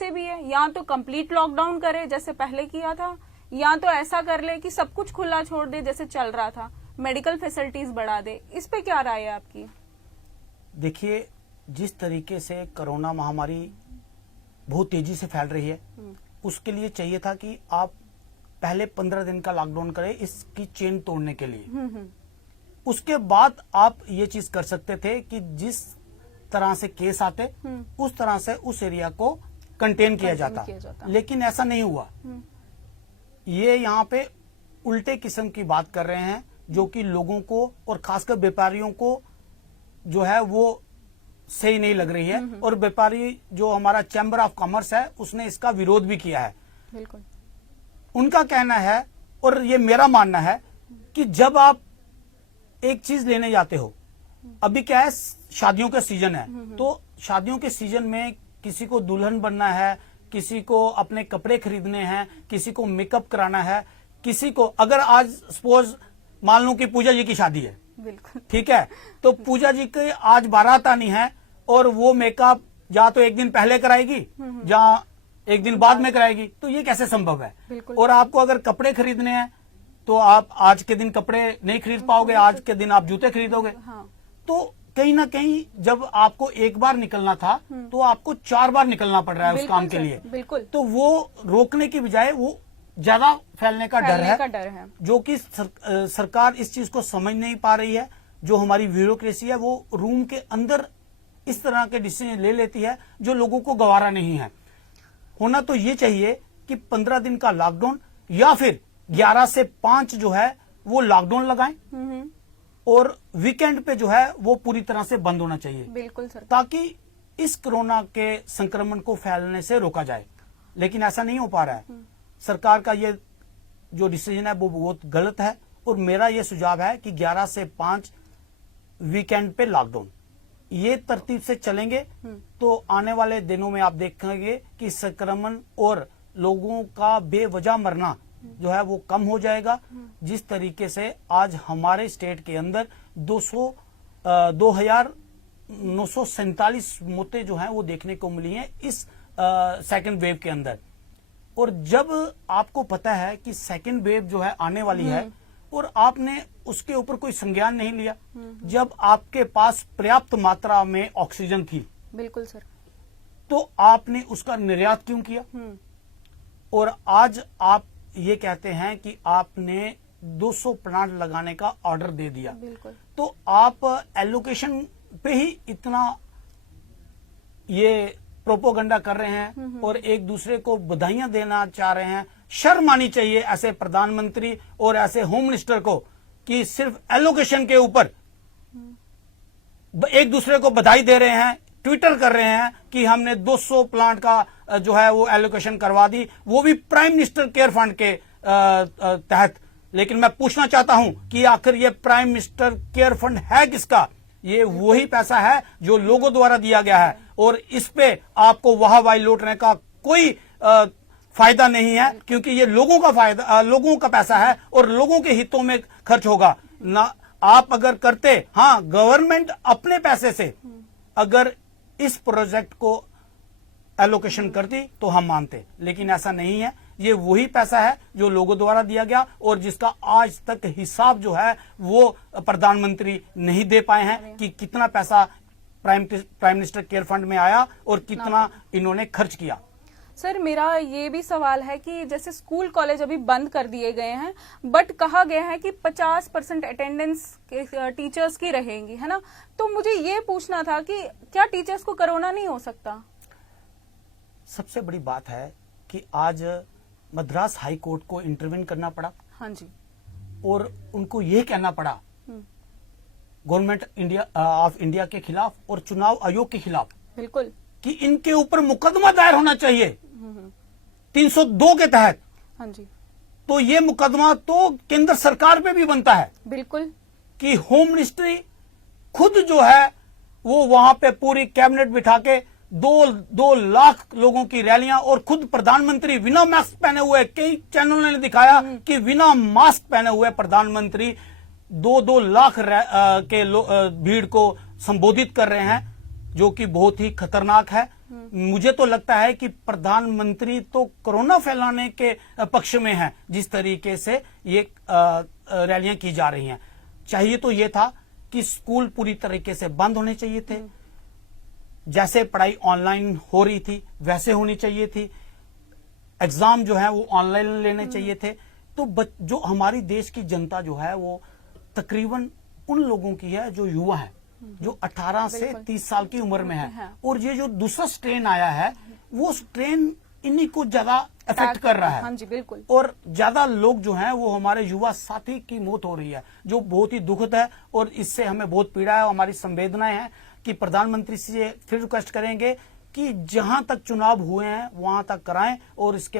से भी है, या तो कंप्लीट लॉकडाउन करे जैसे पहले किया था, या तो ऐसा कर ले कि सब कुछ खुला छोड़ दे जैसे चल रहा था, मेडिकल फैसिलिटीज बढ़ा दे। इस पे क्या राय है आपकी? देखिए, जिस तरीके से कोरोना महामारी बहुत तेजी से फैल रही है, उसके लिए चाहिए था कि आप पहले 15 दिन का लॉकडाउन करें इसकी चेन तोड़ने के लिए। उसके बाद आप ये चीज कर सकते थे कि जिस तरह से केस आते उस तरह से उस एरिया को कंटेन किया जाता, लेकिन ऐसा नहीं हुआ। ये यहाँ पे उल्टे किस्म की बात कर रहे हैं, जो कि लोगों को और खासकर व्यापारियों को जो है वो सही नहीं लग रही है। और व्यापारी जो हमारा चैम्बर ऑफ कॉमर्स है उसने इसका विरोध भी किया है। बिल्कुल। उनका कहना है और ये मेरा मानना है कि जब आप एक चीज लेने जाते हो, अभी क्या है, शादियों का सीजन है, तो शादियों के सीजन में किसी को दुल्हन बनना है, किसी को अपने कपड़े खरीदने हैं, किसी को मेकअप कराना है, किसी को अगर आज सपोज मान लो कि पूजा जी की शादी है, बिल्कुल ठीक है, तो पूजा जी की आज बारात आनी है और वो मेकअप या तो एक दिन पहले कराएगी या एक दिन बाद में कराएगी, तो ये कैसे संभव है? और आपको अगर कपड़े खरीदने हैं तो आप आज के दिन कपड़े नहीं खरीद पाओगे, आज के दिन आप जूते खरीदोगे। तो कहीं ना कहीं जब आपको एक बार निकलना था तो आपको 4 बार निकलना पड़ रहा है उस काम के लिए। बिल्कुल। तो वो रोकने की बजाय वो ज्यादा फैलने का डर है, जो कि सरकार इस चीज को समझ नहीं पा रही है। जो हमारी ब्यूरोक्रेसी है वो रूम के अंदर इस तरह के डिसीजन ले लेती है जो लोगों को गवारा नहीं है। होना तो ये चाहिए कि 15 दिन का लॉकडाउन या फिर 11 से 5 जो है वो लॉकडाउन लगाएं और वीकेंड पे जो है वो पूरी तरह से बंद होना चाहिए। बिल्कुल सर, ताकि इस कोरोना के संक्रमण को फैलने से रोका जाए। लेकिन ऐसा नहीं हो पा रहा है। सरकार का ये जो डिसीजन है वो बहुत गलत है और मेरा ये सुझाव है कि 11 से 5 वीकेंड पे लॉकडाउन, ये तरतीब से चलेंगे तो आने वाले दिनों में आप देखेंगे कि संक्रमण और लोगों का बेवजह मरना जो है वो कम हो जाएगा। जिस तरीके से आज हमारे स्टेट के अंदर 2,947 मौतें जो हैं वो देखने को मिली हैं इस सेकंड वेव के अंदर। और जब आपको पता है कि सेकंड वेव जो है आने वाली है और आपने उसके ऊपर कोई संज्ञान नहीं लिया, जब आपके पास पर्याप्त मात्रा में ऑक्सीजन थी, बिल्कुल सर, तो आपने उसका निर्यात क्यों किया? और आज आप ये कहते हैं कि आपने 200 प्लांट लगाने का ऑर्डर दे दिया। बिल्कुल। तो आप एलोकेशन पे ही इतना ये प्रोपोगंडा कर रहे हैं और एक दूसरे को बधाइयां देना चाह रहे हैं। शर्म आनी चाहिए ऐसे प्रधानमंत्री और ऐसे होम मिनिस्टर को कि सिर्फ एलोकेशन के ऊपर एक दूसरे को बधाई दे रहे हैं, ट्विटर कर रहे हैं कि हमने 200 प्लांट का जो है वो एलोकेशन करवा दी, वो भी प्राइम मिनिस्टर केयर फंड के तहत। लेकिन मैं पूछना चाहता हूं कि आखिर ये प्राइम मिनिस्टर केयर फंड है किसका? ये वही पैसा है जो लोगों द्वारा दिया गया है और इस पे आपको वाहवाही लौटने का कोई फायदा नहीं है, क्योंकि ये लोगों का फायदा, लोगों का पैसा है और लोगों के हितों में खर्च होगा ना। आप अगर करते, हाँ, गवर्नमेंट अपने पैसे से अगर इस प्रोजेक्ट को एलोकेशन करती तो हम मानते, लेकिन ऐसा नहीं है। ये वही पैसा है जो लोगों द्वारा दिया गया और जिसका आज तक हिसाब जो है वो प्रधानमंत्री नहीं दे पाए हैं कि कितना पैसा प्राइम मिनिस्टर केयर फंड में आया और कितना इन्होंने खर्च किया। सर, मेरा ये भी सवाल है कि जैसे स्कूल कॉलेज अभी बंद कर दिए गए हैं, बट कहा गया है कि 50% अटेंडेंस टीचर्स की रहेंगी, है ना? तो मुझे ये पूछना था कि क्या टीचर्स को कोरोना नहीं हो सकता? सबसे बड़ी बात है कि आज मद्रास हाई कोर्ट को इंटरवीन करना पड़ा। हाँ जी। और उनको ये कहना पड़ा गवर्नमेंट ऑफ इंडिया के खिलाफ और चुनाव आयोग के खिलाफ, बिल्कुल, कि इनके ऊपर मुकदमा दायर होना चाहिए 302 के तहत। हाँ जी। तो ये मुकदमा तो केंद्र सरकार पे भी बनता है, बिल्कुल, कि होम मिनिस्ट्री खुद जो है वो वहां पे पूरी कैबिनेट बिठा के 2 लाख लोगों की रैलियां और खुद प्रधानमंत्री बिना मास्क पहने हुए, कई चैनलों ने दिखाया कि बिना मास्क पहने हुए प्रधानमंत्री 2 लाख के भीड़ को संबोधित कर रहे हैं, जो कि बहुत ही खतरनाक है। मुझे तो लगता है कि प्रधानमंत्री तो कोरोना फैलाने के पक्ष में है, जिस तरीके से ये रैलियां की जा रही हैं। चाहिए तो ये था कि स्कूल पूरी तरीके से बंद होने चाहिए थे, जैसे पढ़ाई ऑनलाइन हो रही थी वैसे होनी चाहिए थी, एग्जाम जो है वो ऑनलाइन लेने चाहिए थे। तो जो हमारी देश की जनता जो है वो तकरीबन उन लोगों की है जो युवा है, जो 18 से 30 साल की उम्र में है। और ये जो दूसरा स्ट्रेन आया है वो स्ट्रेन इन्हीं को ज्यादा अफेक्ट कर रहा है। हाँ जी, बिल्कुल। और ज्यादा लोग जो हैं वो हमारे युवा साथी की मौत हो रही है, जो बहुत ही दुखद है और इससे हमें बहुत पीड़ा है। हमारी संवेदनाएं हैं कि प्रधानमंत्री से फिर रिक्वेस्ट करेंगे कि जहां तक चुनाव हुए हैं वहां तक कराएं और इसके